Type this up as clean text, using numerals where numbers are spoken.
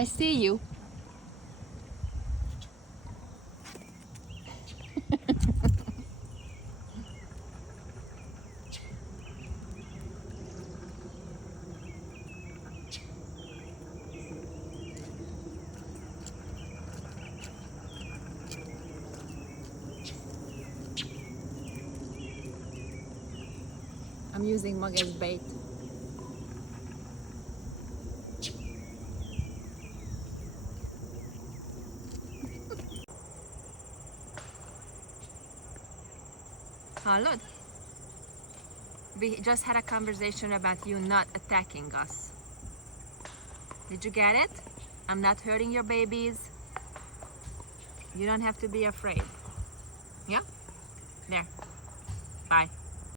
I see you. I'm using mug as bait. Look, we just had a conversation about you not attacking us. Did you get it? I'm not hurting your babies. You don't have to be afraid. Yeah? There. Bye.